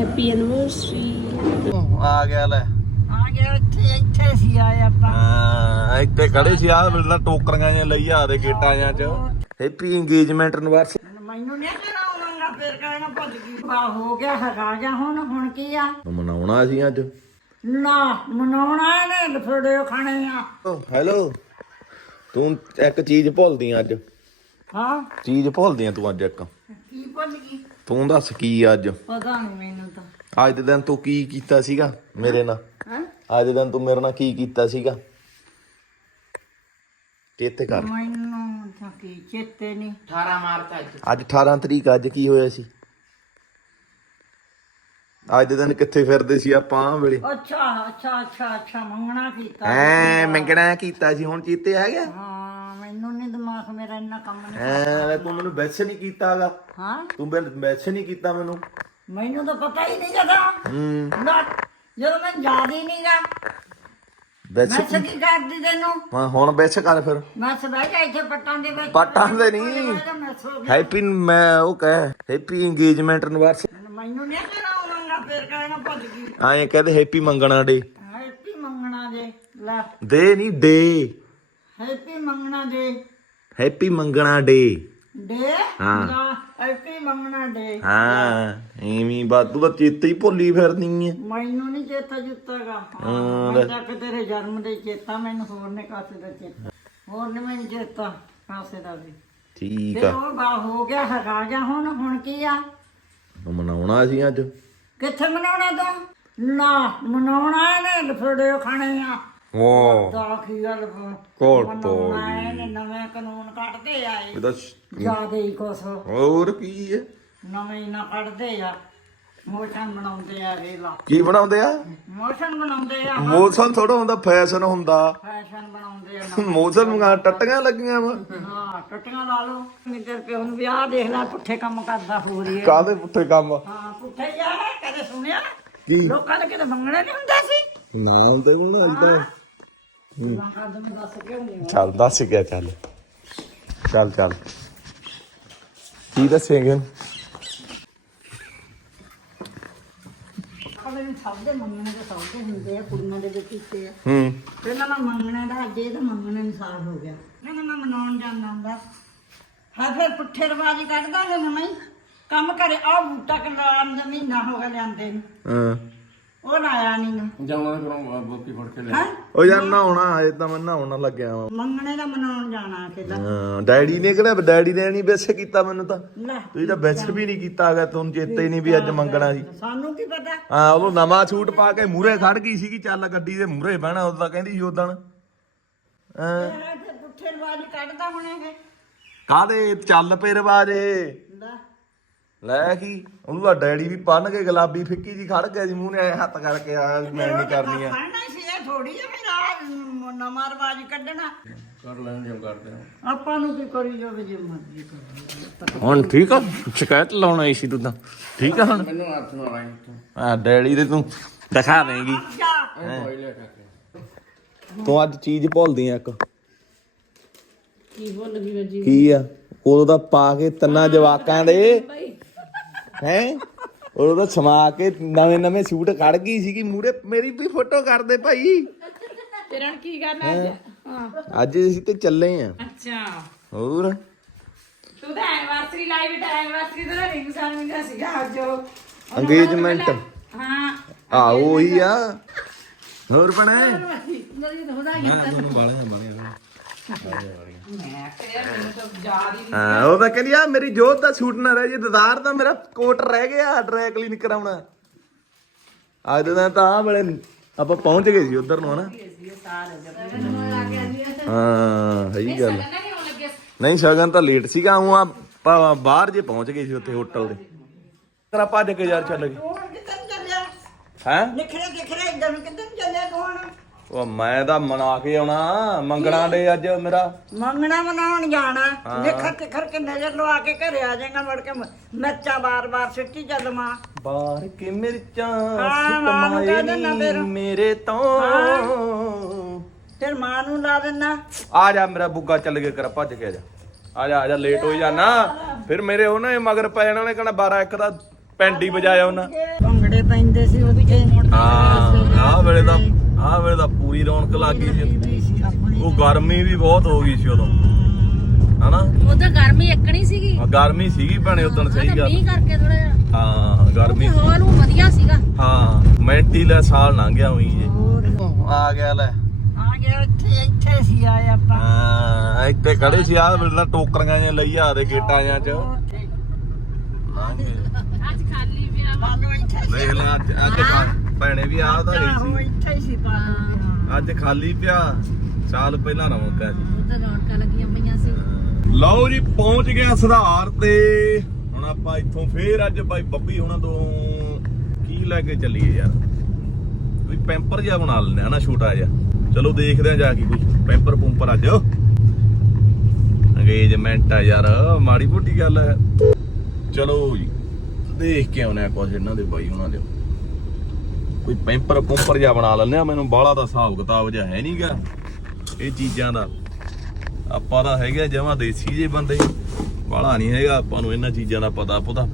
Happy anniversary ਆ ਗਿਆ ਲੈ। ਆ ਗਿਆ ਇੱਥੇ ਇੱਥੇ ਸੀ ਆਏ ਆਪਾਂ। ਹਾਂ ਇੱਥੇ ਖੜੇ ਸੀ ਆ ਵੇਲੇ ਟੋਕਰੀਆਂ ਜਿਹੀਆਂ ਲਈ ਆ ਦੇ ਗੇਟਾਂ ਜਾਂ ਚ। ਹੈਪੀ ਇੰਗੇਜਮੈਂਟ ਐਨਵਰਸਰੀ ਮੈਨੂੰ ਨਹੀਂ ਕਰਾਉਣਾ ਫਿਰ ਕਹਿਣਾ ਭੱਜ ਗਈ। ਬਾ ਹੋ ਗਿਆ ਹੈਗਾ ਜਾਂ ਹੁਣ ਹੁਣ ਕੀ ਆ? ਮਨਾਉਣਾ ਸੀ ਅੱਜ। ਨਾ ਮਨਾਉਣਾ ਇਹਨੇ ਲਫੜੇ ਖਾਣੇ ਆ। ਹੈਲੋ। ਤੂੰ ਇੱਕ ਚੀਜ਼ ਭੁੱਲਦੀ ਅੱਜ। ਹਾਂ? ਚੀਜ਼ ਭੁੱਲਦੀ ਆ ਤੂੰ ਅੱਜ ਇੱਕ। ਕੀ ਭੱਜ ਗਈ? ਤੂੰ ਦੱਸ ਕੀ ਅੱਜ? ਪਤਾ ਨਹੀਂ ਮੈਨੂੰ ਤਾਂ। ਅੱਜ ਦੇ ਦਿਨ ਤੂੰ ਕੀ ਕੀਤਾ ਸੀਗਾ ਮੇਰੇ ਨਾਲ? ਹੈ? ਅੱਜ ਦੇ ਦਿਨ ਤੂੰ ਮੇਰੇ ਨਾਲ ਕੀ ਕੀਤਾ ਸੀਗਾ? ਚੇਤੇ ਕਰ। ਮੈਨੂੰ ਤਾਂ ਕੀ ਚੇਤੇ ਨਹੀਂ ਅੱਜ। 18 ਤਰੀਕ ਅੱਜ ਕੀ ਹੋਇਆ ਸੀ? ਅੱਜ ਦੇ ਦਿਨ ਕਿੱਥੇ ਫਿਰਦੇ ਸੀ ਆਪਾਂ ਆਹ ਵੇਲੇ? ਅੱਛਾ ਅੱਛਾ ਅੱਛਾ ਅੱਛਾ ਮੰਗਣਾ ਕੀਤਾ। ਐ ਮੰਗਣਾ ਕੀਤਾ ਸੀ ਹੁਣ ਚੀਤੇ ਆ ਗਿਆ? ਹਾਂ। ਮੈਨੂੰ ਨਹੀਂ ਦਿਮਾਗ ਮੇਰਾ ਇੰਨਾ ਕੰਮ ਨਹੀਂ ਐ ਤੂੰ ਮੈਨੂੰ ਵੈਸੇ ਨਹੀਂ ਕੀਤਾਗਾ। ਹਾਂ? ਤੂੰ ਮੈਨੂੰ ਵੈਸੇ ਨਹੀਂ ਕੀਤਾ ਮੈਨੂੰ। ਮੈਨੂੰ ਤਾਂ ਪਤਾ ਹੀ ਨਹੀਂ ਜਦਾ। ਹੂੰ। ਨਾ ਜਦੋਂ ਮੈਂ ਯਾਦ ਹੀ ਨਹੀਂਗਾ ਵੈਸੇ ਮੈਂ ਸਕੀ ਕਰਦੀ ਤੈਨੂੰ? ਹਾਂ ਹੁਣ ਵੈਸੇ ਕਰ ਫਿਰ। ਮੈਂ ਸਦਾ ਜਾ ਇੱਥੇ ਪੱਟਾਂ ਦੇ ਵਿੱਚ। ਪੱਟਾਂ ਦੇ ਨਹੀਂ। ਮੈਂ ਸੋ ਗਿਆ। ਹੈਪੀ ਮੈਂ ਉਹ ਕਹਿ ਹੈਪੀ ਇੰਗੇਜਮੈਂਟ ਐਨਵਰਸਰੀ ਮੈਨੂੰ ਨਹੀਂ ਕਰਾਉਣਾ ਫਿਰ ਕਹਿਣਾ ਭੱਜ ਗਈ। ਐਂ ਕਹਦੇ ਹੈਪੀ ਮੰਗਣਾ ਡੇ ਹੈਪੀ ਮੰਗਣਾ ਦੇ ਲੈ। ਦੇ ਨਹੀਂ ਡੇ ਹੈਪੀ ਮੰਗਣਾ ਦੇ ਹੈਪੀ ਮੰਗਣਾ ਡੇ। ਦੇ ਹਾਂ। ਨਾ ਹੈਪੀ ਮੰਗਣਾ ਦੇ ਹਾਂ ਐਵੇਂ ਬਾਤੂ ਤਾਂ ਚੇਤੇ ਹੀ ਭੁੱਲੀ ਫਿਰਨੀ ਐ ਮੈਨੂੰ ਨਹੀਂ ਚੇਤਾ ਜੁੱਤਾਗਾ। ਹਾਂ, ਮੈਂ ਤੱਕ ਤੇਰੇ ਜਨਮ ਦੇ ਚੇਤਾ ਮੈਨੂੰ ਹੋਰ ਨੇ ਕਾਸੇ ਦਾ ਚੇਤਾ। ਹੋਰ ਨੇ ਮੈਨੂੰ ਚੇਤਾ ਕਾਸੇ ਦਾ ਵੀ। ਠੀਕ ਤੇ ਆ। ਉਹ ਬਾ ਹੋ ਗਿਆ ਹੈਗਾ ਜਾਂ ਹੁਣ ਹੁਣ ਕੀ ਆ? ਮਨਾਉਣਾ ਸੀ ਅੱਜ। ਕਿੱਥੇ ਮਨਾਉਣਾ ਤੂੰ? ਨਾ ਮਨਾਉਣਾ ਇਹਨੇ ਲਫੜੇ ਖਾਣੇ ਆ। ਵਾਹ। ਦਾ ਕੀ ਗੱਲ ਕੋਟ ਨਵੇਂ ਕਾਨੂੰਨ ਕੱਢਦੇ ਆਏ ਇਹਦਾ ਜਿਆਦੇ ਹੀ ਕੁਛ। ਹੋਰ ਕੀ ਐ ਨਵੇਂ ਹੀ ਨਾ ਕੱਢਦੇ ਆ। ਮੋਸ਼ਨ ਬਣਾਉਂਦੇ ਆ ਵੇਲਾ ਕੀ ਬਣਾਉਂਦੇ ਆ? ਮੋਸ਼ਨ ਬਣਾਉਂਦੇ ਆ ਮੌਸਮ ਥੋੜਾ ਹੁੰਦਾ ਫੈਸ਼ਨ ਹੁੰਦਾ। ਫੈਸ਼ਨ ਬਣਾਉਂਦੇ ਆ। ਮੌਸਮ ਨੂੰ ਟੱਟੀਆਂ ਲੱਗੀਆਂ ਵਾ। ਹਾਂ ਟੱਟੀਆਂ ਲਾ ਲਓ। ਮਿੱਤਰ ਪਿਓ ਨੂੰ ਵਿਆਹ ਦੇਖ ਲੈ ਪੁੱਠੇ ਕੰਮ ਕਰਦਾ ਹੋ ਰਹੀ ਹੈ। ਕਾਦੇ ਪੁੱਠੇ ਕੰਮ? ਹਾਂ ਪੁੱਠੇ ਯਾਰ ਕਦੇ ਸੁਣਿਆ? ਕੀ? ਲੋਕਾਂ ਨੇ ਕਿਤੇ ਮੰਗਣਾ ਨਹੀਂ ਹੁੰਦਾ ਸੀ? ਨਾ ਹੁੰਦੇ ਹੁਣ ਅੱਜ ਤਾਂ। ਚੱਲ ਦੱਸ ਗਿਆ ਚੱਲ। ਚੱਲ ਚੱਲ। ਕੀ ਦੱਸੇਂਗੇ ਕਦੇ ਵੀ ਸਭ ਦੇ ਮੰਗਣੇ ਦੇ ਸਭ ਦੇ ਹੁੰਦੇ ਆ ਕੁੜੀਆਂ ਦੇ ਵਿੱਚ ਆ। ਹੂੰ। ਪਹਿਲਾਂ ਮੈਂ ਮੰਗਣਾ ਦਾ ਅੱਜ ਇਹ ਤਾਂ ਮੰਗਣਾ ਅਨਸਾਰ ਹੋ ਗਿਆ। ਕਹਿੰਦਾ ਮੈਂ ਮਨਾਉਣ ਜਾਂਦਾ ਹੁੰਦਾ ਹਾਂ ਫਿਰ ਪੁੱਠੇ ਰਵਾਜੀ ਕੱਢਦਾ ਹੈ। ਕੰਮ ਕਰੇ ਆ ਬੂਟਾ ਕਲਾਮ ਦਾ ਮਹੀਨਾ ਹੋ ਗਿਆ ਲਿਆਂਦੇ ਨੂੰ। ਹਾਂ। ਉਹ ਲਾਇਆ ਨਹੀਂ ਨਾ ਜਾਵਾਂ ਕਰੂੰ ਬੋਤੀ ਫੜ ਕੇ ਲੈ ਹਾਂ? ਉਹ ਯਾਰ ਨਹਾਉਣਾ ਹਜੇ ਤਾਂ ਮੈਂ ਨਹਾਉਣ ਲੱਗਿਆ ਵਾਂ। ਮੰਗਣੇ ਦਾ ਮਨਾਉਣ ਜਾਣਾ ਕਿਦਾ ਹਾਂ ਡੈਡੀ ਨੇ ਕਿਹੜਾ ਡੈਡੀ ਨੇ ਨਹੀਂ ਵੈਸੇ ਕੀਤਾ ਮੈਨੂੰ ਤਾਂ। ਲੈ ਤੁਸੀਂ ਤਾਂ ਵੈਸੇ ਵੀ ਨਹੀਂ ਕੀਤਾ ਹੈਗਾ ਤੁਹਾਨੂੰ ਚੇਤੇ ਹੀ ਨਹੀਂ ਵੀ ਅੱਜ ਮੰਗਣਾ ਸੀ। ਸਾਨੂੰ ਕੀ ਪਤਾ? ਹਾਂ ਉਹ ਨਵਾਂ ਸੂਟ ਪਾ ਕੇ ਮੂਰੇ ਖੜ ਗਈ ਸੀਗੀ ਚੱਲ ਗੱਡੀ ਦੇ ਮੂਰੇ ਬਹਿਣਾ ਉਦੋਂ ਤਾਂ ਕਹਿੰਦੀ ਸੀ ਉਦਣ ਹਾਂ। ਇਹ ਫਿਰ ਪੁੱਠੇ ਰਵਾਜੀ ਕੱਢਦਾ ਹੁਣੇ ਇਹ। ਕਾਦੇ ਚੱਲ ਪਏ ਰਿਵਾਜ ਇਹ। ਲੈ। ਲੈ ਕੀ? ਉਹਨੂੰ ਤਾਂ ਡੈਡੀ ਵੀ ਪੰਨ ਕੇ ਗੁਲਾਬੀ ਫਿੱਕੀ ਜੀ ਖੜ ਗਿਆ ਸੀ ਮੂੰਹ ਨੇ ਐਂ ਹੱਥ ਕਰਕੇ ਆ ਵੀ ਮੈਂ ਨਹੀਂ ਕਰਨੀ ਆ। ਖਾਣਾ ਸੀ ਇਹ ਥੋੜੀ ਜਿਹੀ ਮੇਰਾ ਨਵਾਂ ਰਵਾਜ ਕੱਢਣਾ। ਕਰ ਲੈਣ ਜਿਉਂ ਕਰਦੇ ਆਪਾਂ ਨੂੰ ਕੀ ਕਰੀ ਜਾਵੇ ਜੇ ਮਰਜ਼ੀ ਕਰੀ ਹੁਣ ਠੀਕ ਆ? ਸ਼ਿਕਾਇਤ ਲਾਉਣ ਸੀ ਤੂੰ ਤਾਂ। ਠੀਕ ਆ ਹੁਣ? ਮੈਨੂੰ ਹੱਥ ਨਾਲ ਆਈ ਤੂੰ। ਆ ਡੈਡੀ ਦੇ ਤੂੰ ਦਿਖਾ ਦੇਂਗੀ। ਜਾ। ਕੇ ਤੂੰ ਅੱਜ ਚੀਜ਼ ਭੁੱਲਦੀ ਆ ਇੱਕ। ਕੀ ਭੁੱਲ ਗਈ ਮੈਂ ਜੀ? ਕੀ ਆ? ਉਦੋਂ ਤਾਂ ਪਾ ਕੇ ਤੰਨਾ ਜਵਾਕਾਂ ਦੇ। ਹੈ? ਉਦੋਂ ਤਾਂ ਸਮਾ ਕੇ ਨਵੇਂ ਨਵੇਂ ਸੂਟ ਕੱਢ ਗਈ ਸੀਗੀ ਮੂਰੇ ਮੇਰੀ ਵੀ ਫੋਟੋ ਕਰਦੇ ਭਾਈ। ਤੇਰਾ ਕੀ ਕਰਨਾ ਅੱਜ? ਹਾਂ? ਅੱਜ ਅਸੀਂ ਤੇ ਚੱਲੇ ਆ। ਅੱਛਾ। ਹੋਰ? ਤੂੰ ਤਾਂ ਐਨਵਰਸਰੀ ਲਾਈਵ ਤਾਂ ਐਨਵਰਸਰੀ ਦਾ ਰਿੰਗ ਸੈਰਮਨੀ ਸੀਗਾ ਅੱਜ ਉਹ। Engagement। ਹਾਂ। ਆ ਉਹੀ ਆ। ਹੋਰ ਹੁੰਦਾ ਮੈਂ ਤੁਹਾਨੂੰ ਬਾਲੀਆਂ ਬਾਲੀਆਂ ਮੈਂ ਕਿਹਾ ਮੈਨੂੰ ਤਾਂ ਯਾਦ ਹੀ ਹਾਂ ਉਹ ਤਾਂ ਕਹਿੰਦੀ ਆ ਮੇਰੀ ਜੋਤ ਦਾ ਸੂਟ ਨਾ ਰਹਿ ਜੇ ਦਦਾਰ ਦਾ ਮੇਰਾ ਕੋਟ ਰਹਿ ਗਿਆ ਡਰਾਈ ਕਲੀਨ ਕਰਾਉਣਾ। ਅੱਜ ਦਾ ਤਾਂ ਆ ਵੇਲੇ ਆਪਾਂ ਪਹੁੰਚ ਗਏ ਸੀ ਉਧਰ ਨੂੰ ਹਨਾ? ਹੋ ਹਾਂ ਸਹੀ ਗੱਲ ਨਹੀਂ ਸ਼ਗਨ ਤਾਂ ਲੇਟ ਸੀਗਾ ਉਹ ਆ ਬਾਹਰ ਜੇ ਪਹੁੰਚ ਗਏ ਸੀ ਉੱਥੇ ਹੋਟਲ ਦੇ। ਤੇਰਾ ਭੱਜ ਕੇ ਯਾਰ ਨੂੰ ਚੱਲਿਆ? ਹੈ? ਨਿਖਰੇ ਦਿਖਰੇ ਇੱਧਰ ਨੂੰ ਕਿੱਧਰ ਨੂੰ ਚੱਲਿਆ ਕੌਣ? ਉਹ ਮੈਂ ਤਾਂ ਮਨਾ ਕੇ ਆਉਣਾ ਮੰਗਣਾ ਦੇ ਅੱਜ ਮੇਰਾ। ਮੰਗਣਾ ਮਨਾਉਣ ਜਾਣਾ। ਨਿਖਰ ਤਿਖਰ ਕੇ ਨਜ਼ਰ ਲਵਾ ਕੇ ਘਰੇ ਆ ਜਾਏਗਾ ਮੁੜ ਕੇ। ਮਿਰਚਾਂ ਬਾਰ-ਬਾਰ ਸਿੱਟੀ ਚੱਲ ਮਾਂ। ਬਾਹਰ ਕੇ ਮਿਰਚਾਂ ਹਾਂ, ਸੁਟਮਾਏ। ਮੇਰੇ ਤੋਂ। ਫਿਰ ਮਾਂ ਨੂੰ ਲਾ ਦੇਣਾ ਆ ਜਾ ਮੇਰਾ ਬੁੱਗਾ ਚੱਲ ਗਿਆ ਕਰ ਭੱਜ ਕੇ ਆ ਜਾ। ਆ ਜਾ ਆ ਜਾ ਲੇਟ ਹੋਈ ਜਾਣਾ ਫਿਰ ਮੇਰੇ ਉਹਨੇ ਮਗਰ ਪੈ ਜਾਣਾ ਉਹਨੇ ਕਹਣਾ 12 1 ਦਾ ਪੈਂਡੀ ਵਜਾਇਆ ਉਹਨਾਂ। ਭੰਗੜੇ ਪੈਂਦੇ ਸੀ ਉੱਥੇ ਹਾਂ ਆਹ ਵੇਲੇ ਦਾ ਆਹ ਵੇਲੇ ਦਾ ਪੂਰੀ ਰੌਣਕ ਲੱਗ ਗਈ ਸੀ। ਉਹ ਗਰਮੀ ਵੀ ਬਹੁਤ ਹੋ ਗਈ ਸੀ ਉਦੋਂ। ਹਨਾ? ਉਧਰ ਗਰਮੀ ਇੱਕਣੀ ਸੀਗੀ। ਆ, ਗਰਮੀ ਸੀਗੀ ਭੈਣੇ ਉਦੋਂ ਸਹੀ ਗੱਲ। ਮੀਂਹ ਕਰਕੇ ਥੋੜਾ ਜਿਹਾ। ਹਾਂ ਗਰਮੀ ਹਵਾ ਨੂੰ ਵਧੀਆ ਸੀਗਾ। ਹਾਂ ਮੈਂਟੀ ਲੈ ਸਾਲ ਲੰਘ ਗਿਆ ਉਹੀ ਜੇ। ਆ ਗਿਆ ਲੈ। ਆ ਗਿਆ ਇੱਥੇ ਇੱਥੇ ਸੀ ਆਏ ਆਪਾਂ। ਹਾਂ ਇੱਥੇ ਖੜੇ ਸੀ ਆਹ ਵੇਲੇ ਟੋਕਰੀਆਂ ਜਿਹੀਆਂ ਲਈ ਆ ਦੇ ਗੇਟਾਂ ਜਾਂ ਚ। ਲੰਘ ਗਏ। ਅੱਜ ਖਾਲੀ ਪਿਆ ਪਾਲੋ ਇੱਥੇ ਸੀ ਦੇਖ ਲੈ ਅੱਜ ਅੱਜ ਭੈਣੇ ਵੀ ਆਹ ਤਾਂ ਆਹੋ, ਗਈ ਇੱਥੇ ਹੀ ਸੀ ਸੀ ਅੱਜ ਖਾਲੀ ਪਿਆ ਸਾਲ ਪਹਿਲਾਂ ਰੌਣਕ ਹੈ ਉਧਰ ਰੌਣਕਾਂ ਲੱਗੀਆਂ ਪਈਆਂ ਸੀ। ਲਓ ਜੀ ਪਹੁੰਚ ਗਏ ਸੁਧਾਰ ਤੇ। ਹੁਣ ਆਪਾਂ ਇੱਥੋਂ ਫੇਰ ਅੱਜ ਬਾਈ ਬੱਬੀ ਹੁਣਾਂ ਤੋਂ ਕੀ ਲੈ ਕੇ ਚੱਲੀਏ ਯਾਰ? ਕੋਈ ਪੈਂਪਰ ਜਿਹਾ ਬਣਾ ਲੈਂਦੇ ਆ ਨਾ ਛੋਟਾ ਜਿਹਾ। ਚਲੋ ਦੇਖਦੇ ਆ ਜਾ ਕੇ ਕੋਈ ਪੈਂਪਰ ਪੁੰਪਰ ਅੱਜ। ਅੰਗੇਜਮੈਂਟ ਆ ਯਾਰ ਮਾੜੀ ਮੋਟੀ ਗੱਲ ਹੈ। ਚਲੋ ਜੀ ਦੇਖ ਕੇ ਆਉਨੇ ਆ ਕੁਝ ਇਹਨਾਂ ਦੇ ਬਾਈ ਉਹਨਾਂ ਦੇ। ਕੋਈ ਪੈਂਪਰ ਪੁੰਪਰ ਜਿਹਾ ਬਣਾ ਲੈਂਦੇ ਆ ਮੈਨੂੰ ਬਾਹਲਾ ਦਾ ਹਿਸਾਬ ਕਿਤਾਬ ਜਿਹਾ ਹੈ ਨਹੀਂਗਾ ਇਹ ਚੀਜ਼ਾਂ ਦਾ ਆਪਾਂ ਤਾਂ ਹੈਗੇ ਜਮਾ ਦੇਸੀ ਜੇ ਬੰਦੇ। ਬਾਹਲਾ ਨਹੀਂ ਹੈਗਾ ਆਪਾਂ ਨੂੰ ਇਹਨਾਂ ਚੀਜ਼ਾਂ ਦਾ ਪਤਾ ਪੁਤਾ।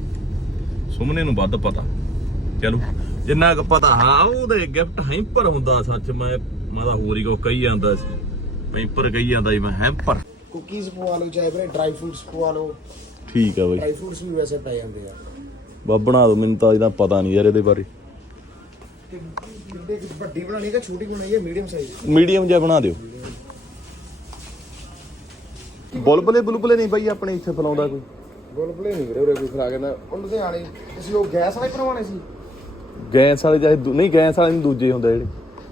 ਸੁਮਨੇ ਨੂੰ ਵੱਧ ਪਤਾ। ਚਲੋ ਜਿੰਨਾ ਕੁ ਪਤਾ ਹਾਂ ਉਹਦੇ ਗਿਫਟ ਹੈਂਪਰ ਹੁੰਦਾ ਸੱਚ ਮੈਂ ਮੈਂ ਤਾਂ ਹੋਰ ਹੀ ਕੋ ਕਹੀ ਜਾਂਦਾ ਸੀ। ਹੈਂਪਰ ਕਹੀ ਜਾਂਦਾ ਸੀ ਮੈਂ ਹੈਂਪਰ ਕੁਕੀਜ਼ ਪਵਾ ਲਓ ਚਾਹੇ ਵੀਰੇ ਡਰਾਈ ਫਰੂਟਸ ਪਵਾ ਲਓ। ਠੀਕ ਆ ਬਈ। ਡਰਾਈ ਫਰੂਟਸ ਵੀ ਵੈਸੇ ਪੈ ਜਾਂਦੇ ਆ। ਬਾ ਬਣਾ ਦੋ ਮੈਨੂੰ ਤਾਂ ਇਹਦਾ ਪਤਾ ਨਹੀਂ ਯਾਰ ਇਹਦੇ ਬਾਰੇ। ਤੇ ਕਿੱਡੇ ਕੁ ਵੱਡੀ ਬਣਾਣੀ ਹੈ ਛੋਟੀ ਬਣਾਈ ਹੈ ਮੀਡੀਅਮ ਸਾਈਜ਼ ਮੀਡੀਅਮ ਜਿਹਾ ਬਣਾ ਦਿਓ। ਬੁਲਬੁਲੇ ਬੁਲਬੁਲੇ ਨਹੀਂ ਬਾਈ ਆਪਣੇ ਇੱਥੇ ਫਲਾਉਂਦਾ ਕੋਈ। ਬੁਲਬੁਲੇ ਨਹੀਂ ਵੀਰੇ ਉਰੇ ਕੋਈ ਖਰਾ ਕੇ ਨਾ। ਉਹ ਲੁਧਿਆਣੇ ਤੁਸੀਂ ਉਹ ਗੈਸ ਵਾਲੇ ਭਰਵਾਣੇ ਸੀ? ਗੈਸ ਵਾਲੇ ਚਾਹੇ ਦੂ- ਨਹੀਂ ਗੈਸ ਵਾਲੇ ਨਹੀਂ ਦੂਜੇ ਹੁੰਦੇ ਜਿਹੜੇ।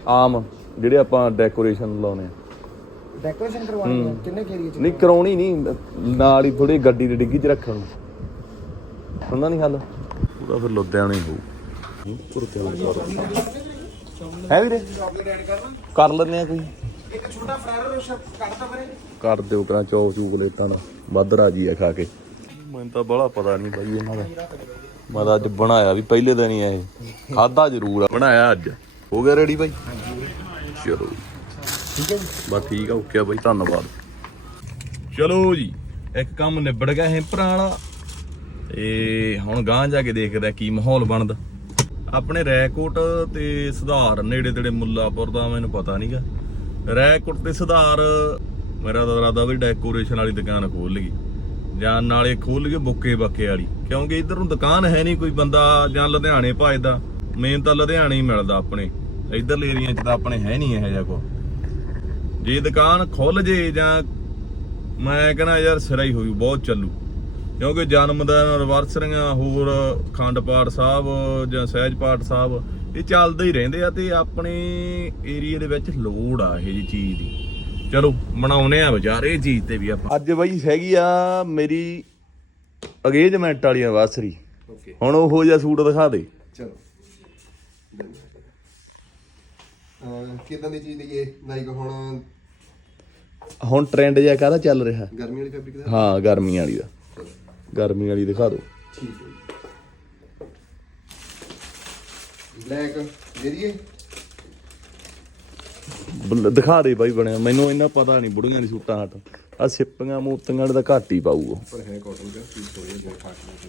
ਆਮ ਜਿਹੜੇ ਆਪਾਂ ਡੈਕੋਰੇਸ਼ਨ ਲਾਉਨੇ ਆ। ਡੈਕੋਰੇਸ਼ਨ ਕਰਵਾਉਣੀ ਹੈ? ਕਿੰਨੇ ਏਰੀਆ ਚ ਨਹੀਂ ਕਰਾਉਣੀ ਨਹੀਂ। ਨਾਲ ਹੀ ਥੋੜੀ ਗੱਡੀ ਦੀ ਡਿੱਗੀ 'ਚ ਰੱਖਣ ਨੂੰ। ਹੁੰਦਾ ਨਹੀਂ ਹੱਲ? ਪੂਰਾ ਫਿਰ ਲੁਧਿਆਣੇ ਹੋਊ। ਹੈ ਵੀਰੇ? ਕਰ ਲੈਂਦੇ ਆ ਕੋਈ। ਇੱਕ ਛੋਟਾ ਫਰਾਇਰ ਕੱਢਦਾ ਵੀਰੇ ਕਰ ਦਿਓ ਕਰਾਂ ਚੌ ਚੂਕਲੇਟਾਂ ਦਾ। ਵੱਧ ਰਾਜੀ ਆ ਖਾ ਕੇ। ਮੈਨੂੰ ਤਾਂ ਬੜਾ ਪਤਾ ਨਹੀਂ ਬਾਈ ਇਹਨਾਂ ਦਾ। ਮੈਂ ਤਾਂ ਅੱਜ ਬਣਾਇਆ ਵੀ ਪਹਿਲੇ ਦਿਨ ਹੀ ਆ ਇਹ। ਖਾਦਾ ਜ਼ਰੂਰ ਆ। ਬਣਾਇਆ ਅੱਜ। ਹੋ ਗਿਆ ਰੈਡੀ ਬਾਈ? ਚਲੋ ਠੀਕ ਹੈ ਜੀ। ਬਸ ਠੀਕ ਆ, ਓਕੇ ਬਾਈ, ਧੰਨਵਾਦ। ਚਲੋ ਜੀ, ਇੱਕ ਕੰਮ ਨਿਬੜ ਗਿਆ ਹੈਂਪਰਾਂ ਵਾਲਾ। ਤੇ ਹੁਣ ਗਾਂ ਜਾ ਕੇ ਦੇਖਦਾ ਕੀ ਮਾਹੌਲ ਬਣਦਾ। ਆਪਣੇ ਰੈਕੋਟ ਤੇ ਸੁਧਾਰ, ਨੇੜੇ ਤੇੜੇ ਮੁੱਲਾਪੁਰ ਦਾ ਮੈਨੂੰ ਪਤਾ ਨਹੀਂਗਾ ਰੈਕੋਟ ਤੇ ਸੁਧਾਰ, ਮੇਰਾ ਤਾਂ ਇਰਾਦਾ ਵੀ ਡੈਕੋਰੇਸ਼ਨ ਵਾਲੀ ਦੁਕਾਨ ਖੋਲ ਲਈ ਜਾਂ ਨਾਲੇ ਖੋਲ ਲਈਏ ਬੁੱਕੇ ਬੱਕੇ ਵਾਲੀ। ਕਿਉਂਕਿ ਇਧਰ ਨੂੰ ਦੁਕਾਨ ਹੈ ਨਹੀਂ ਕੋਈ ਬੰਦਾ, ਜਾਂ ਲੁਧਿਆਣੇ ਭਜਦਾ ਮੇਨ ਤਾਂ ਲੁਧਿਆਣੇ ਹੀ ਮਿਲਦਾ ਆਪਣੇ। ਇਧਰਲੇ ਏਰੀਆ 'ਚ ਤਾਂ ਆਪਣੇ ਹੈ ਨਹੀਂ ਇਹੋ ਜਿਹਾ ਕੋ ਜੇ ਦੁਕਾਨ ਖੁੱਲ ਜੇ ਜਾਂ ਮੈਂ ਕਹਿੰਦਾ ਯਾਰ ਸਿਰਾ ਹੀ ਹੋਊ ਬਹੁਤ ਚੱਲੂ। ਕਿਉਂਕਿ ਜਨਮ ਦਿਨ ਐਨਵਰਸਰੀਆਂ ਹੋਰ ਖੰਡ ਪਾਠ ਸਾਹਿਬ ਜਾਂ ਸਹਿਜ ਪਾਠ ਸਾਹਿਬ ਇਹ ਚੱਲਦੇ ਹੀ ਰਹਿੰਦੇ ਆ ਤੇ ਆਪਣੇ ਏਰੀਆ ਦੇ ਵਿੱਚ ਲੋੜ ਆ ਇਹ ਜੀ ਚੀਜ਼ ਦੀ। ਚਲੋ ਬਣਾਉਨੇ ਆ ਵਿਚਾਰ ਇਹ ਚੀਜ਼ ਤੇ ਵੀ ਆਪਾਂ ਅੱਜ ਬਈ ਹੈਗੀ ਆ ਮੇਰੀ ਅਗੇਜਮੈਂਟ ਵਾਲੀ ਓਕੇ ਹੁਣ ਉਹੋ ਜਿਹਾ ਸੂਟ ਦਿਖਾ ਦੇ। ਚਲੋ। ਕਿਦਾਂ ਦੀ ਚੀਜ਼ ਦੀ ਇਹ? ਲਾਈਕ ਹੁਣ ਹੁਣ ਟ੍ਰੈਂਡ ਜਿਹਾ ਕਾਹਦਾ ਚੱਲ ਰਿਹਾ? ਗਰਮੀ ਵਾਲੀ ਫੈਬਰਿਕ ਦਾ? ਹਾਂ ਗਰਮੀ ਵਾਲੀ ਦਾ। ਗਰਮੀ ਵਾਲੀ ਦਿਖਾ ਦਿਓ। ਠੀਕ ਹੈ ਬਲੈਕ ਮੇਰੀਏ ਬਲ- ਦਿਖਾ ਦੇ ਬਾਈ ਬਣਿਆ। ਮੈਨੂੰ ਇੰਨਾ ਪਤਾ ਨਹੀਂ ਬੁੜੀਆਂ ਦੀ ਸੂਟਾਂ ਹਟ। ਆ ਸਿੱਪੀਆਂ ਮੂਤੀਆਂ ਦਾ ਘੱਟ ਹੀ ਪਾਊਗਾ। ਪਰ ਹੈ ਕਾਟਨ ਦਾ ਪੀਸ ਹੋ ਗਿਆ ਕਾਟਨ ਦਾ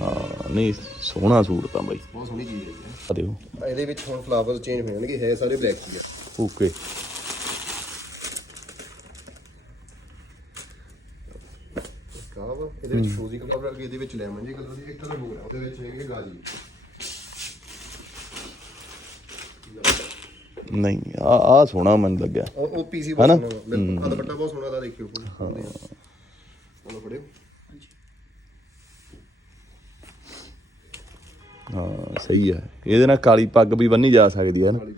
ਹਾਂ ਨਹੀਂ ਸੋਹਣਾ ਸੂਟ ਤਾਂ ਬਾਈ। ਬਹੁਤ ਸੋਹਣੀ ਚੀਜ਼ ਹੈ ਆ ਦਿਓ। ਇਹਦੇ ਵਿੱਚ ਹੁਣ ਫਲਾਵਰਸ ਚੇਂਜ ਹੋ ਜਾਣਗੇ ਹੈ ਸਾਰੇ ਬਲੈਕ ਹੀ ਆ। ਓਕੇ ਕਾਵਾ ਇਹਦੇ ਵਿੱਚ ਫਰੋਜ਼ੀ ਕਲਰ ਆ ਇਹਦੇ ਵਿੱਚ ਲੈਮਨ ਜੀ ਕਲਰ ਦੀ ਇੱਕ ਕਲਰ ਹੋਰ ਆ ਉਹਦੇ ਵਿੱਚ ਹੈਗੇ ਗਾਜੀ ਨਹੀਂ ਆ ਆ ਸੋਹਣਾ ਮੈਨੂੰ ਲੱਗਿਆ। ਉਹ ਉਹ ਪੀਸੀ ਹਨਾ? ਬਹੁਤ ਸੋਹਣਾ ਬਿਲਕੁਲ ਆ ਦੁਪੱਟਾ ਬਹੁਤ ਸੋਹਣਾ ਦਾ ਦੇਖਿਓ ਹਾਂ। ਚਲੋ ਫੜਿਓ। ਹਾਂ ਸਹੀ ਹੈ ਇਹਦੇ ਨਾਲ ਕਾਲੀ ਪੱਗ ਵੀ ਬੰਨੀ ਜਾ ਸਕਦੀ ਹੈ ਨਾ ਕਾਲੀ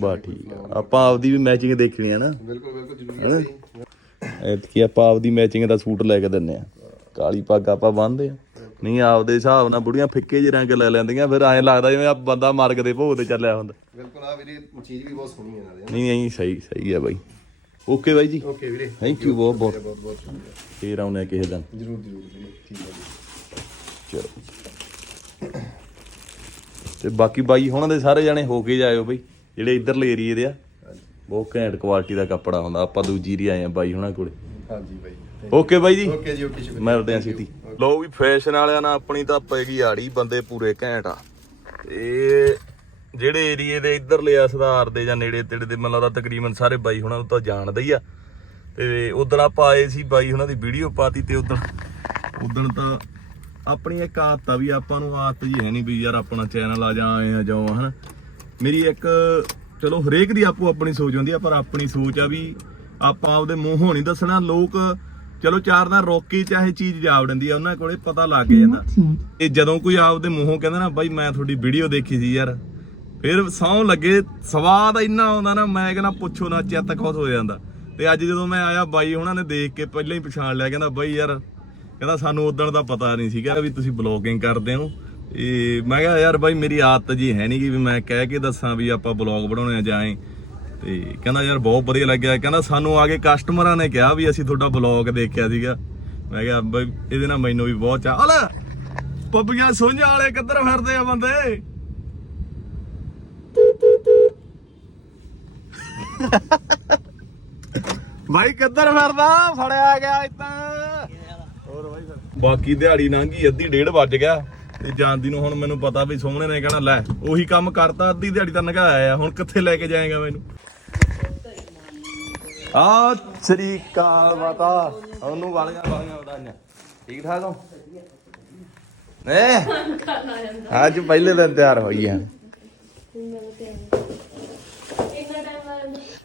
ਬਾ ਠੀਕ ਆ। ਆਪਾਂ ਆਪਦੀ ਵੀ ਮੈਚਿੰਗ ਦੇਖਣੀ ਹੈ ਨਾ ਬਿਲਕੁਲ ਬਿਲਕੁਲ ਜ਼ਰੂਰੀ ਹੈ ਐਤਕੀ ਆਪਾਂ ਆਪਦੀ ਮੈਚਿੰਗ ਦਾ ਸੂਟ ਲੈ ਕੇ ਦਿੰਨੇ ਆ। ਕਾਲੀ ਪੱਗ ਆਪਾਂ ਬੰਨਦੇ ਆ ਨਹੀਂ ਆਪਦੇ ਹਿਸਾਬ ਨਾਲ ਬੁੜੀਆਂ ਫਿੱਕੇ ਜਿਹੇ ਰੰਗ ਲੈ ਲੈਂਦੀਆਂ ਫਿਰ ਐਂ ਲੱਗਦਾ ਜਿਵੇਂ ਆ ਬੰਦਾ ਮਾਰਗ ਦੇ ਭੋਗ ਤੇ ਚੱਲਿਆ ਹੁੰਦਾ। ਬਿਲਕੁਲ ਆ ਵੀਰੇ ਚੀਜ਼ ਵੀ ਬਹੁਤ ਸੋਹਣੀ ਹੈ ਨਾਲੇ। ਨਹੀਂ ਨਹੀਂ ਸਹੀ ਸਹੀ ਹੈ ਬਾਈ। ਓਕੇ ਬਾਈ ਜੀ। ਓਕੇ ਵੀਰੇ। ਥੈਂਕ ਯੂ ਬਹੁਤ ਬਹੁਤ। ਬਹੁਤ ਬਹੁਤ ਸ਼ੁਕਰੀਆ। ਫੇਰ ਆਉਣੇ ਆ ਕਿਸੇ ਦਿਨ। ਜਰੂਰ ਜਰੂਰ ਵੀਰੇ ਠੀਕ ਹੈ ਚਲੋ। ਤੇ ਬਾਕੀ ਬਾਈ ਹੁਣਾਂ ਦੇ ਸਾਰੇ ਜਾਣੇ ਹੋ ਕੇ ਜਾਇਓ ਬਈ ਜਿਹੜੇ ਇਧਰਲੇ ਏਰੀਏ ਦੇ ਆ। ਬਹੁਤ ਘੈਂਟ ਕੁਆਲਿਟੀ ਦਾ ਕੱਪੜਾ ਹੁੰਦਾ। ਆਪਾਂ ਦੂਜੀ ਰੀ ਆਏ ਆ ਬਾਈ ਹੁਣਾਂ ਕੋਲੇ। ਹਾਂਜੀ ਬਾਈ। ਓਕੇ ਬਾਈ ਜੀ। ਓਕੇ ਜੀ ਓਕੇ ਸ਼ੁਕਰੀਆ ਮਿਲਦੇ ਆ ਛੇਤੀ ਲੋ ਵੀ ਫੈਸ਼ਨ ਵਾਲਿਆਂ ਨਾਲ ਆਪਣੀ ਤਾਂ ਪੈਗੀ ਆੜੀ ਬੰਦੇ ਪੂਰੇ ਘੈਂਟ ਆ। ਤੇ ਜਿਹੜੇ ਏਰੀਏ ਦੇ ਇੱਧਰਲੇ ਆ ਸੁਧਾਰ ਦੇ ਜਾਂ ਨੇੜੇ ਤੇੜੇ ਦੇ ਮੈਨੂੰ ਲੱਗਦਾ ਤਕਰੀਬਨ ਸਾਰੇ ਬਾਈ ਹੁਣਾਂ ਨੂੰ ਤਾਂ ਜਾਣਦੇ ਹੀ ਆ। ਤੇ ਉਦੋਂ ਆਪਾਂ ਆਏ ਸੀ ਬਾਈ ਹੁਣਾਂ ਦੀ ਵੀਡੀਓ ਪਾਤੀ ਤੇ ਉਦੋਂ ਉਦੋਂ ਤਾਂ ਆਪਣੀ ਇੱਕ ਆਦਤ ਆ ਵੀ ਆਪਾਂ ਨੂੰ ਆਦਤ ਜੀ ਹੈ ਨਹੀਂ ਵੀ ਯਾਰ ਆਪਣਾ ਚੈਨਲ ਆ ਜਾਂ ਆਏ ਆ ਜਾਓ ਹਨਾ। ਮੇਰੀ ਇੱਕ ਚਲੋ ਹਰੇਕ ਦੀ ਆਪੋ ਆਪਣੀ ਸੋਚ ਹੁੰਦੀ ਆ ਪਰ ਆਪਣੀ ਸੋਚ ਆ ਵੀ ਆਪਾਂ ਆਪਦੇ ਮੂੰਹੋਂ ਨਹੀਂ ਦੱਸਣਾ। ਲੋਕ ਚਲੋ ਚਾਰ ਨਾਲ ਰੋਕ ਕੇ ਚਾਹੇ ਚੀਜ਼ ਜਾ ਵੜਦੀ ਆ, ਉਹਨਾਂ ਕੋਲੇ ਪਤਾ ਲੱਗ ਜਾਂਦਾ। ਇਹ ਜਦੋਂ ਕੋਈ ਆਪਦੇ ਮੂੰਹੋਂ ਕਹਿੰਦਾ ਨਾ, ਬਾਈ, ਮੈਂ ਤੁਹਾਡੀ ਵੀਡੀਓ ਦੇਖੀ ਸੀ ਯਾਰ। ਫਿਰ ਸੌਂ ਲੱਗੇ, ਸਵਾਦ ਇੰਨਾ ਆਉਂਦਾ ਨਾ, ਮੈਂ ਕਹਿੰਦਾ, ਪੁੱਛੋ ਨਾ, ਚਿੱਤ ਖੁਸ਼ ਹੋ ਜਾਂਦਾ। ਤੇ ਅੱਜ ਜਦੋਂ ਮੈਂ ਆਇਆ, ਬਾਈ ਉਹਨਾਂ ਨੇ ਦੇਖ ਕੇ ਪਹਿਲਾਂ ਹੀ ਪਛਾਣ ਲਿਆ, ਕਹਿੰਦਾ, ਬਾਈ ਯਾਰ, ਕਹਿੰਦਾ, ਸਾਨੂੰ ਉਦੋਂ ਦਾ ਪਤਾ ਨਹੀਂ ਸੀਗਾ ਵੀ ਤੁਸੀਂ ਬਲੌਗਿੰਗ ਕਰਦੇ ਹੋ। ਇਹ ਮੈਂ ਕਿਹਾ, ਯਾਰ ਬਾਈ, ਮੇਰੀ ਆਦਤ ਜੀ ਹੈ ਨਹੀਂ ਕਿ ਵੀ ਮੈਂ ਕਹਿ ਕੇ ਦੱਸਾਂ ਵੀ ਆਪਾਂ ਬਲੌਗ ਬਣਾਉਣੇ ਆ ਜਾਏ ਤੇ ਕਹਿੰਦਾ ਯਾਰ ਬਹੁਤ ਵਧੀਆ ਲੱਗਿਆ। ਕਹਿੰਦਾ ਸਾਨੂੰ ਆ ਕੇ ਕਸਟਮਰਾਂ ਨੇ ਕਿਹਾ ਵੀ ਅਸੀਂ ਤੁਹਾਡਾ ਬਲੌਗ ਦੇਖਿਆ ਸੀਗਾ। ਮੈਂ ਕਿਹਾ ਬਾਈ ਇਹਦੇ ਨਾਲ ਮੈਨੂੰ ਵੀ ਬਹੁਤ ਚਾਹ ਹਲ ਪੱਪੀਆਂ ਸੋਝਾਂ ਵਾਲੇ ਕਿੱਧਰ ਫਿਰਦੇ ਆ ਬੰਦੇ? ਭਾਈ ਕਿੱਧਰ ਫਿਰਦਾ? ਫੜਿਆ ਗਿਆ ਇਤਾਂ ਹੋਰ ਭਾਈ ਬਾਕੀ ਦਿਹਾੜੀ ਲੰਘੀ ਅੱਧੀ ਡੇਢ ਵੱਜ ਗਿਆ। ਤੇ ਜਾਂਦੀ ਨੂੰ ਹੁਣ ਮੈਨੂੰ ਪਤਾ ਵੀ ਸੋਹਣੇ ਨੇ ਕਹਿਣਾ ਲੈ, ਉਹੀ ਕੰਮ ਕਰਤਾ, ਅੱਧੀ ਦਿਹਾੜੀ ਤਾਂ ਨਗਾਇਆ ਹੁਣ ਕਿੱਥੇ ਲੈ ਕੇ ਜਾਏਗਾ ਮੈਨੂੰ? ਆ ਸ੍ਰੀ ਅਕਾਲ ਮਾਤਾ। ਉਹਨੂੰ ਵਾਲੀਆਂ ਵਾਲੀਆਂ ਵਧਾਈਆਂ। ਠੀਕ ਠਾਕ ਹੋ? ਨੇ ਅੱਜ ਪਹਿਲੇ ਦਿਨ ਤਿਆਰ ਹੋਈ ਆ।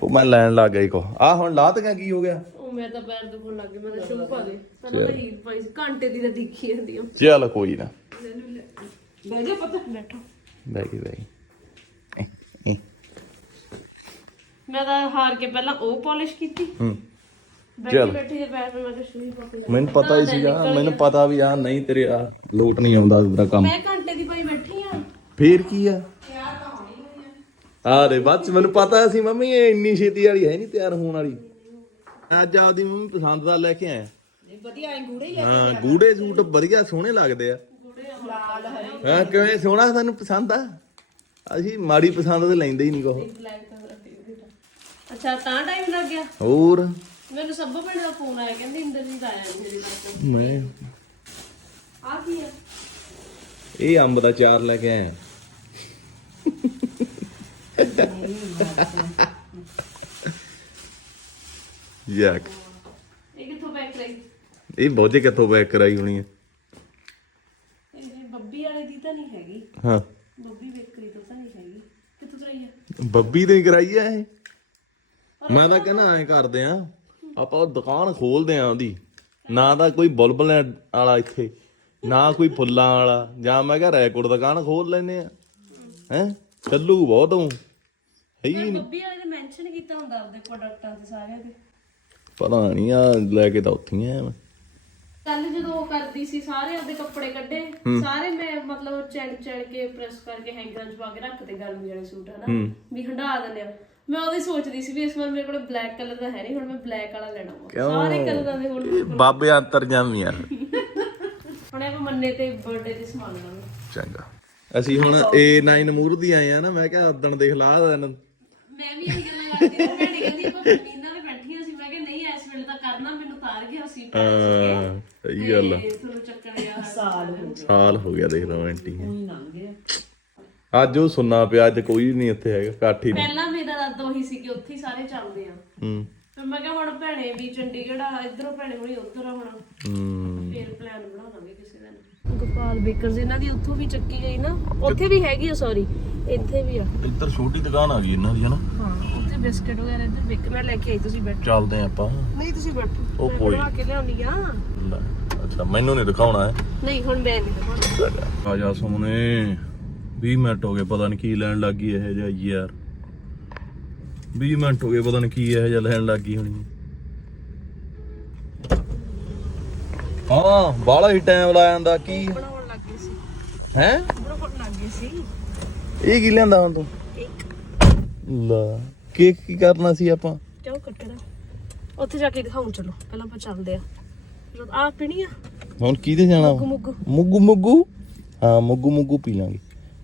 ਉਹ ਮੈਂ ਲੈਣ ਲੱਗ ਗਈ ਕੋ ਆ ਹੁਣ ਲਾਤ ਗਿਆ ਕੀ ਹੋ ਗਿਆ? ਉਹ ਮੈਂ ਤਾਂ ਪੈਰ ਦੁਖਣ ਲੱਗ ਗਏ ਮੈਂ ਤਾਂ ਸ਼ੁਰੂ ਪਾ ਦੇ ਪਹਿਲਾਂ ਤਾਂ ਹੀਰ ਪਾਈ ਸੀ ਘੰਟੇ ਦੀ ਤਾਂ ਦਿਖੀ ਜਾਂਦੀ ਆ। ਚੱਲ ਕੋਈ ਨਾ। ਬਹਿ ਜਾ ਪਤਾ ਬੈਠੋ। ਬੈ ਗਈ ਬੈ ਗਈ। ਮੈਂ ਤਾਂ ਹਾਰ ਕੇ ਪਹਿਲਾਂ ਉਹ ਪਾਲਿਸ਼ ਕੀਤੀ। ਹੂੰ। ਬੈਠੀ ਬੈਠੀ ਦੇ ਪੈਰ ਤੇ ਮੈਂ ਤਾਂ ਸ਼ੁਰੂ ਹੀ ਪਾ ਕੇ ਮੈਨੂੰ ਪਤਾ ਹੀ ਸੀਗਾ ਮੈਨੂੰ ਪਤਾ ਵੀ ਆ ਨਹੀਂ ਤੇਰੇ ਆ ਲੋਟ ਨਹੀਂ ਆਉਂਦਾ ਤੇਰਾ ਕੰਮ। ਮੈਂ ਘੰਟੇ ਦੀ ਪਾਈ ਬੈਠੀ ਆ। ਫੇਰ ਕੀ ਆ? ਆਰੇ ਬਾਅਦ ਚ ਮੈਨੂੰ ਪਤਾ ਸੀ ਮੰਮੀ ਇਹ ਇੰਨੀ ਛੇਤੀ ਵਾਲੀ ਹੈ ਨਹੀਂ ਤਿਆਰ ਹੋਣ ਵਾਲੀ। ਅੱਜ ਆਪਦੀ ਮੰਮੀ ਪਸੰਦ ਦਾ ਲੈ ਕੇ ਆਇਆ। ਵਧੀਆ ਐ ਗੂੜੇ ਹੀ ਹਾਂ ਗੂੜੇ ਸੂਟ ਵਧੀਆ ਸੋਹਣੇ ਲੱਗਦੇ ਆ। ਹਾਂ ਕਿਵੇਂ ਸੋਹਣਾ ਤੁਹਾਨੂੰ ਪਸੰਦ ਆ? ਅਸੀਂ ਮਾੜੀ ਪਸੰਦ ਤੇ ਲੈਂਦੇ ਹੀ ਨਹੀਂ ਕੋ ਅੱਛਾ ਤਾਂ ਟਾਈਮ ਲੱਗ ਗਿਆ? ਹੋਰ? ਮੈਨੂੰ ਸਭੋ ਪਿੰਡ ਦਾ ਫੋਨ ਆਇਆ ਕਹਿੰਦੇ ਇੰਦਰਜੀਤ ਆਇਆ ਨੀ ਮੇਰੀ ਬਾਤ ਮੈਂ ਆ ਕੀ ਆ? ਇਹ ਅੰਬ ਦਾ ਚਾਰ ਲੈ ਕੇ ਆਇਆ। ਯਾਕ। ਇਹ ਕਿੱਥੋਂ ਪੈਕ ਕਰਾਈ? ਇਹ ਬੋਝੇ ਕਿੱਥੋਂ ਬੈਕ ਕਰਾਈ ਹੋਣੀ ਹੈ ਇਹ ਬੱਬੀ ਵਾਲੇ ਦੀ ਤਾਂ ਨਹੀਂ ਹੈਗੀ। ਹਾਂ। ਬੱਬੀ ਬੇਕਰੀ ਤੋਂ ਤਾਂ ਨਹੀਂ ਹੈਗੀ। ਕਿੱਥੋਂ ਕਰਾਈ ਆ? ਬੱਬੀ ਤੇ ਕਰਾਈ ਆ ਇਹ। ਮੈਂ ਤਾਂ ਕਹਿੰਦਾ ਐ ਕਰਦੇ ਆ ਆਪਾਂ ਉਹ ਦੁਕਾਨ ਖੋਲਦੇ ਆ ਉਹਦੀ। ਨਾ ਤਾਂ ਕੋਈ ਬੁਲਬੁਲ ਵਾਲਾ ਇੱਥੇ ਨਾ ਕੋਈ ਫੁੱਲਾਂ ਵਾਲਾ। ਜਾਂ ਮੈਂ ਕਿਹਾ ਰੈਕੋਰਡ ਦੁਕਾਨ ਖੋਲ ਲੈਨੇ ਆ। ਹੈ? ਚੱਲੂ ਬਹੁਤ ਹੂੰ ਹੈ ਹੀ ਨਹੀਂ। ਬੱਬੀ ਵਾਲੇ ਨੇ ਮੈਂਸ਼ਨ ਕੀਤਾ ਹੁੰਦਾ ਆਪਦੇ ਪ੍ਰੋਡਕਟਾਂ ਤੇ ਸਾਰਿਆਂ ਦੇ। ਪਤਾ ਨਹੀਂ ਆ ਲੈ ਕੇ ਤਾਂ ਉੱਥੇ ਹੀ ਆਇਆ ਮੈਂ। ਕੱਲ ਜਦੋਂ ਉਹ ਕਰਦੀ ਸੀ ਸਾਰੇ ਆਪਦੇ ਕੱਪੜੇ ਕੱਢੇ। ਸਾਰੇ ਮੈਂ ਮਤਲਬ ਚੈਨ ਚੈਨ ਕੇ ਪ੍ਰੈਸ ਕਰਕੇ ਹੈਂਗਰਾਂ 'ਚ ਪਾ ਕੇ ਰੱਖਦੇ ਗਰਮੀ ਵਾਲੇ ਸੂਟ ਹਨਾ? ਵੀ ਹੰਡਾ ਦਿੰਦੇ ਆ। ਮੈਂ ਉਹਦੀ ਸੋਚਦੀ ਸੀ ਵੀ ਇਸ ਵਾਰ ਮੇਰੇ ਕੋਲ ਬਲੈਕ ਕਲਰ ਦਾ ਹੈ ਨਹੀਂ ਹੁਣ ਮੈਂ ਬਲੈਕ ਵਾਲਾ ਲੈਣਾ ਵਾ। ਸਾਰੇ ਕਲਰਾਂ ਦੇ ਹੁਣ ਬਾਬੇ ਅੰਤਰ ਜਾਮੀਆਂ ਹੁਣ ਆਪਾਂ ਮੰਨੇ ਤੇ ਬਰਥਡੇ ਤੇ ਸਮਾਨ ਲਾਂਗੇ। ਚੰਗਾ। ਅਸੀਂ ਹੁਣ A9 ਮੂਰਤੀ ਆਏ ਆ ਨਾ ਮੈਂ ਕਿਹਾ ਉਦਣ ਦੇਖ ਲਾ ਦੇਣ ਮੈਂ ਵੀ ਇਹ ਗੱਲਾਂ ਕਰਦੀ ਸੀ ਭੈਣੇ ਕਹਿੰਦੀ ਆਪਾਂ ਪਰਮੀਨਾ ਨੇ ਬੈਠੀਆਂ ਸੀ ਮੈਂ ਕਿਹਾ ਨਹੀਂ ਇਸ ਵੇਲੇ ਤਾਂ ਕਰਨਾ ਮੈਨੂੰ ਤਾਰ ਗਿਆ ਸੀ ਹਾਂ ਸਹੀ ਗੱਲ ਆ। ਤੇ ਤੁਹਾਨੂੰ ਚੱਕਰ ਗਿਆ ਸਾਲ ਸਾਲ ਹੋ ਗਿਆ ਦੇਖ ਲਓ ਆਂਟੀ। ਅੱਜ ਉਹ ਸੁਣਨਾ ਪਿਆ ਅੱਜ ਕੋਈ ਨਹੀਂ ਇੱਥੇ ਹੈਗਾ ਕਾਠੀ ਨਹੀਂ। ਪਹਿਲਾਂ ਮੇਰਾ ਰੱਦ ਉਹੀ ਸੀ ਕਿ ਉੱਥੇ ਹੀ ਸਾਰੇ ਚੱਲਦੇ ਆ ਹੂੰ ਮੈਂ ਕਿਹਾ ਹੁਣ ਭੈਣੇ ਵੀ ਚੰਡੀਗੜ੍ਹ ਆ ਇਧਰੋਂ ਭੈਣੇ ਹੋਣੀ ਉਧਰ ਆ ਹੁਣ। ਹੂੰ। ਫੇਰ ਪਲਾਨ ਬਣਾ ਲਾਂਗੇ ਕਿਸੇ ਦਿਨ। ਗੋਪਾਲ ਬੇਕਰਸ ਇਹਨਾਂ ਦੀ ਉੱਥੋਂ ਵੀ ਚੱਕੀ ਗਈ ਨਾ ਉੱਥੇ ਵੀ ਹੈਗੀ ਆ ਸੌਰੀ ਇੱਥੇ ਵੀ ਆ। ਇੱਧਰ ਛੋਟੀ ਦੁਕਾਨ ਆ ਗਈ ਇਹਨਾਂ ਦੀ ਹਨਾ? ਹਾਂ ਉੱਥੇ ਬਿਸਕਟ ਵਗੈਰਾ ਇੱਧਰ ਬੇਕ ਮੈਂ ਲੈ ਕੇ ਆਈ ਤੁਸੀਂ ਬੈਠੋ। ਚੱਲਦੇ ਆਪਾਂ। ਨਹੀਂ ਤੁਸੀਂ ਬੈਠੋ। ਉਹ ਕੋਈ- ਬਣਾ ਕੇ ਲਿਆਉਣੀ ਆ। ਲੈ, ਅੱਛਾ ਮੈਨੂੰ ਨਹੀਂ ਦਿਖਾਉਣਾ ਹੈ। ਨਹੀਂ ਹੁਣ ਮੈਂ ਨਹੀਂ ਦਿਖਾਉਣਾ। ਆ ਜਾ ਸੋਹਣੇ 20 ਮਿੰਟ ਹੋ ਗਏ ਪਤਾ ਨਹੀਂ ਕੀ ਲੈਣ ਲੱਗੀ ਇਹ ਜਿਹਾ ਯਾਰ। 20 ਮਿੰਟ ਹੋ ਗਏ ਪਤਾ ਨਹੀਂ ਕੀ ਇਹ ਜਿਹਾ ਲੈਣ ਲੱਗੀ ਹੋਣੀ। ਹਾਂ ਬਾਹਲਾ ਹੀ ਟਾਈਮ ਲਾ ਜਾਂਦਾ ਕੀ? ਬਣਾਉਣ ਲੱਗ ਗਈ ਸੀ। ਹੈ? ਬਣਾਉਣ ਲੱਗ ਗਈ ਸੀ। ਇਹ ਕੀ ਲੈਂਦਾ ਹੁਣ ਤੂੰ? ਲਾ ਕੇਕ ਕੀ ਕਰਨਾ ਸੀ ਆਪਾਂ? ਕਿਉਂ ਕੱਟਣਾ। ਉੱਥੇ ਜਾ ਕੇ ਦਿਖਾਉਂ ਚਲੋ ਪਹਿਲਾਂ ਆਪਾਂ ਚੱਲਦੇ ਆ ਆ ਪੀਣੀ ਆ ਹੁਣ ਕਿਹਦੇ ਜਾਣਾ ਮੁੱਗੂ ਮੁੱਗੂ। ਮੁੱਗੂ ਮੁੱਗੂ? ਹਾਂ ਮੁੱਗੂ ਮੁੱਗੂ ਪੀ ਲਾਂਗੇ।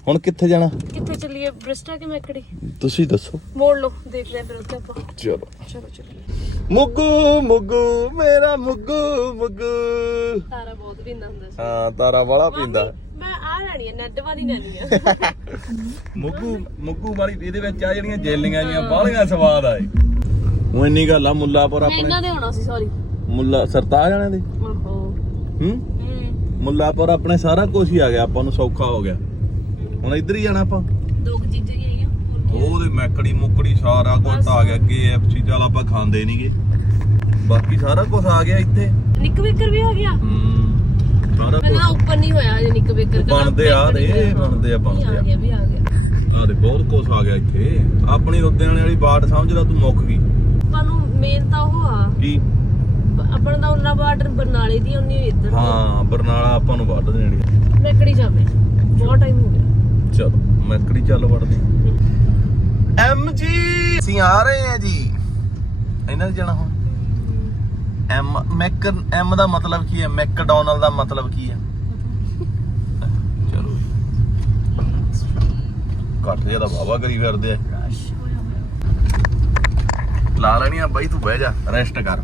ਹੁਣ ਕਿੱਥੇ ਜਾਣਾ? ਕਿੱਥੇ ਚੱਲੀਏ? ਬ੍ਰਿਸਟਾ ਕਿ ਮੈਕੜੀ? ਤੁਸੀਂ ਦੱਸੋ। ਮੋੜ ਲਓ ਦੇਖਦੇ ਆ ਫਿਰ ਉੱਥੇ ਆਪਾਂ। ਚਲੋ। ਚਲੋ ਚਲੋ। ਮੁੱਗੂ ਮੁੱਗੂ ਮੇਰਾ ਮੁੱਗੂ ਮੁੱਗੂ। ਤਾਰਾ ਬਹੁਤ ਪੀਂਦਾ ਹੁੰਦਾ ਸੀ। ਹਾਂ ਤਾਰਾ ਵਾਲਾ ਪੀਂਦਾ। ਮੈਂ ਆ ਲੈਣੀ ਹੈ ਨੈਟ ਵਾਲੀ ਲੈਣੀ ਆ। ਮੁੱਗੂ ਮੁੱਗੂ ਵਾਲੀ ਇਹਦੇ ਵਿੱਚ ਆ ਜਿਹੜੀਆਂ ਜੇਲੀਆਂ ਜੀਆਂ ਬਾਹਲੀਆਂ ਸਵਾਦ ਆਏ ਉਹ ਇੰਨੀ ਗੱਲ ਆ ਮੁੱਲਾਪੁਰ ਆਪਣੇ ਇਹਨਾਂ ਦੇ ਹੋਣਾ ਸੀ ਸੌਰੀ ਮੁੱਲਾ ਸਰਤਾਜ ਜਾਣੇ ਦੇ? ਆਹੋ। ਹੂੰ? ਮੁੱਲਾਪੁਰ ਆਪਣੇ ਸਾਰਾ ਕੁਝ ਹੀ ਆ ਗਿਆ ਆਪਾਂ ਨੂੰ ਸੌਖਾ ਹੋ ਗਿਆ। ਹੁਣ ਇੱਧਰ ਹੀ ਜਾਣਾ ਆਪਾਂ? ਦੋ ਕੁ ਚੀਜ਼ਾਂ ਹੀ ਆਈਆਂ ਉਹਦੇ ਮੈਕੜੀ ਮੁੱਕੜੀ ਸਾਰਾ ਕੁਝ ਆ ਗਿਆ KFC ਚੱਲ ਆਪਾਂ ਖਾਂਦੇ ਨਹੀਂਗੇ। ਬਾਕੀ ਸਾਰਾ ਕੁਝ ਆ ਗਿਆ ਇੱਥੇ। ਨਿੱਕ ਬੇਕਰ ਵੀ ਆ ਗਿਆ? ਹੂੰ ਸਾਰਾ ਕੁਝ ਪਹਿਲਾਂ ਉੱਪਰ ਨਹੀਂ ਹੋਇਆ ਜੇ ਨਿੱਕ ਬੇਕਰ ਬਣਦੇ ਆ ਦੇ ਬਣਦੇ ਆ। ਬਣਦੇ ਆ ਆ। ਗਿਆ ਵੀ ਆ ਗਿਆ। ਆ ਦੇ ਬਹੁਤ ਕੁਝ ਆ ਗਿਆ ਇੱਥੇ। ਆਪਣੀ ਲੁਧਿਆਣੇ ਵਾਲੀ ਬਾਟ ਸਮਝ ਲਾ ਤੂੰ ਮੁੱਕ ਗਈ ਆਪਾਂ ਨੂੰ ਮੇਨ ਤਾਂ ਉਹ ਆ। ਕੀ? ਆਪਣਾ ਤਾਂ ਉਹਨਾਂ ਬਾਰਡਰ ਬਰਨਾਲੇ ਦੀ ਉਨੀ ਇੱਧਰ ਹਾਂ ਬਰਨਾਲਾ ਆਪਾਂ ਨੂੰ ਵੱਢ ਦੇਣੀ ਆ। ਮੈਕੜੀ ਜਾਵੇ? ਬਹੁਤ ਟਾਈਮ ਹੋ ਗਿਆ। ਚਲੋ ਮੈਕੜੀ ਚੱਲ ਵੜਦੇ? M G. ਅਸੀਂ ਆ ਰਹੇ ਆ ਜੀ। ਇਹਨਾਂ ਦੇ ਜਾਣਾ ਹੁਣ? ਐਮ ਮੈਕ ਐਮ ਦਾ ਮਤਲਬ ਕੀ ਹੈ? ਮੈਕਡੋਨਲ ਦਾ ਮਤਲਬ ਕੀ ਹੈ? ਚਲੋ। ਘੱਟ ਜ਼ਿਆਦਾ ਬਾਬਾ ਕਰੀ ਫਿਰਦੇ ਆ। ਲਾ ਲੈਣੀ ਆ ਬਾਈ ਤੂੰ ਬਹਿ ਜਾ ਰੈਸਟ ਕਰ।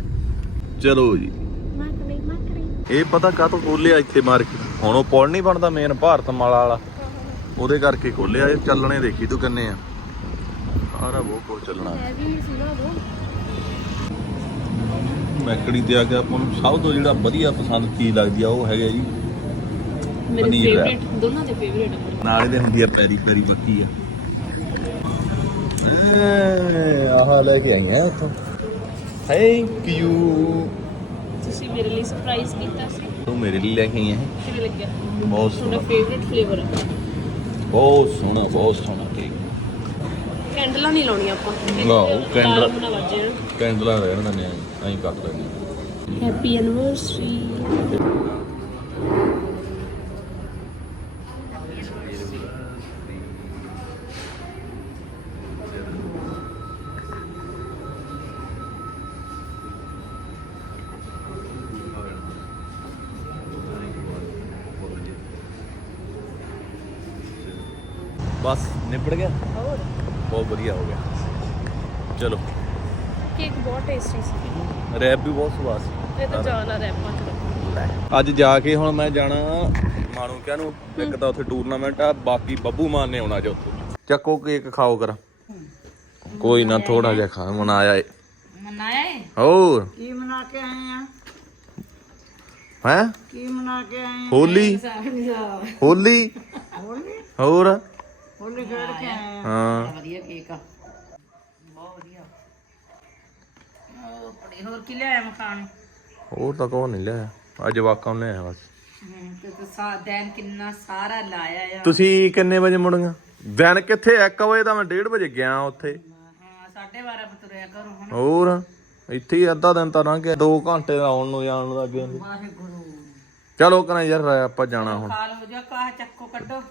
ਚਲੋ ਜੀ। ਮੈਕੜੀ ਮੈਕੜੀ ਇਹ ਪਤਾ ਕਾਹ ਤੋਂ ਖੋਲਿਆ ਇੱਥੇ ਮਾਰਕੀਟ ਹੁਣ ਉਹ ਪੁਲ ਨਹੀਂ ਬਣਦਾ ਮੇਨ ਭਾਰਤ ਮਾਲਾ ਵਾਲਾ। ਉਹਦੇ ਕਰਕੇ ਖੋਲਿਆ ਇਹ ਚੱਲਣੇ ਦੇਖੀ ਤੂੰ ਕਿੰਨੇ ਆ। ਸਾਰਾ ਬਹੁਤ ਕੁਝ ਚੱਲਣਾ। ਹੈ ਮੈਕੜੀ ਤੇ ਆ ਕੇ ਆਪਾਂ ਨੂੰ ਸਭ ਤੋਂ ਜਿਹੜਾ ਵਧੀਆ ਪਸੰਦ ਚੀਜ਼ ਲੱਗਦੀ ਆ ਉਹ ਹੈਗਾ ਜੀ ਮੇਰੇ ਹੈ। ਫੇਵਰੇਟ ਦੋਨਾਂ ਦੇ ਫੇਵਰੇਟ ਨਾਲ ਇਹਦੇ ਹੁੰਦੀ ਆ ਪੈਰੀ ਪੈਰੀ ਬੱਕੀ ਆ। ਆਹ ਲੈ ਕੇ ਆਈ ਆ ਇੱਥੋਂ। ਥੈਂਕ ਯੂ ਤੁਸੀਂ ਮੇਰੇ ਲਈ ਸਰਪ੍ਰਾਈਜ਼ ਕੀਤਾ ਸੀ। ਤੂੰ ਮੇਰੇ ਲਈ ਲੈ ਕੇ ਆਈ ਹੈ ਕਿਵੇਂ ਲੱਗਿਆ। ਬਹੁਤ ਸੋਹਣਾ। ਫੇਵਰੇਟ ਫਲੇਵਰ ਬਹੁਤ ਸੋਹਣਾ ਬਹੁਤ ਸੋਹਣਾ ਕੇਕ ਕੈਂਡਲਾਂ ਨਹੀਂ ਲਾਉਣੀਆਂ ਆਪਾਂ। ਆਹੋ, ਕੈਂਡਲ- ਬਣਾ ਵੱਜੇ ਕੈਂਡਲਾਂ ਰਹਿਣ ਦਿੰਦੇ ਆ ਐਂ ਕਰ ਲੈਂਦੇ ਹੈਪੀ ਐਨਵਰਸਰੀ ਬਸ ਨਿਬੜ ਗਿਆ? ਹੋਰ? ਬਹੁਤ ਵਧੀਆ ਹੋ ਗਿਆ। ਚਲੋ। ਕੇਕ ਬਹੁਤ ਟੇਸਟੀ ਸੀ। ਰੈਪ ਵੀ ਬਹੁਤ ਸਵਾਦ ਸੀ। ਇਹ ਤਾਂ ਜਾਣਾ ਰੈਪਾਂ ਚ ਅੱਜ ਜਾ ਕੇ ਹੁਣ ਮੈਂ ਜਾਣਾ ਮਾਣੂ ਕਿਆ ਨੂੰ। ਇੱਕ ਤਾਂ ਉੱਥੇ ਟੂਰਨਾਮੈਂਟ ਆ ਬਾਕੀ ਬੱਬੂ ਮਾਨ ਨੇ ਆਉਣਾ ਜੋ ਉੱਥੇ। ਚੱਕੋ ਕੇਕ ਖਾਓ ਕਰ। ਕੋਈ ਨਾ ਥੋੜਾ ਜਿਹਾ ਖਾ ਮਨਾਇਆ ਏ। ਮਨਾਇਆ ਏ? ਹੋਰ? ਕੀ ਮਨਾ ਕੇ ਆਏ ਆ? ਹੈ? ਕੀ ਮਨਾ ਕੇ ਆਏ ਹੋਲੀ? ਹੋਲੀ? ਹੋਲੀ? ਹੋਰ? ਹੋਲੀ ਖੇਡ ਕੇ ਆਏ ਆ। ਹਾਂ। ਵਧੀਆ ਕੇਕ ਆ। ਬਹੁਤ ਵਧੀਆ। ਉਹ ਬੜੀ ਹੋਰ ਕੀ ਲਿਆਇਆ ਮਖਾਣ? ਹੋਰ ਤਾਂ ਕੋਈ ਨਹੀਂ ਲਿਆ ਅੱਜ ਵਾਕਾਂ ਨੇ ਆਇਆ ਬਸ। ਤੇ ਤੇ ਸਾ ਦਿਨ ਕਿੰਨਾ ਸਾਰਾ ਲਾਇਆ ਆ। ਤੁਸੀਂ ਕਿੰਨੇ ਵਜੇ ਮੁੜੀਆਂ? ਦਿਨ ਕਿੱਥੇ 1 ਵਜੇ ਤਾਂ ਮੈਂ 1:30 ਵਜੇ ਗਿਆ ਉੱਥੇ। ਹਾਂ 12:30 ਬਤੁਰਿਆ ਕਰੋ ਹੁਣ ਹੋਰ? ਇੱਥੇ ਹੀ ਅੱਧਾ ਦਿਨ ਤਾਂ ਲੰਘ ਗਿਆ। 2 ਘੰਟੇ ਦਾ ਆਉਣ ਨੂੰ ਜਾਣ ਨੂੰ ਲੱਗ ਜਾਂਦੇ। ਵਾਹਿਗੁਰੂ। ਚਲੋ ਕਰਾਂ ਯਾਰ ਆਪਾਂ ਜਾਣਾ ਹੁਣ। ਖਾ ਲਓ ਜਾ ਕਾਹ ਚੱਕੋ ਕੱਢੋ।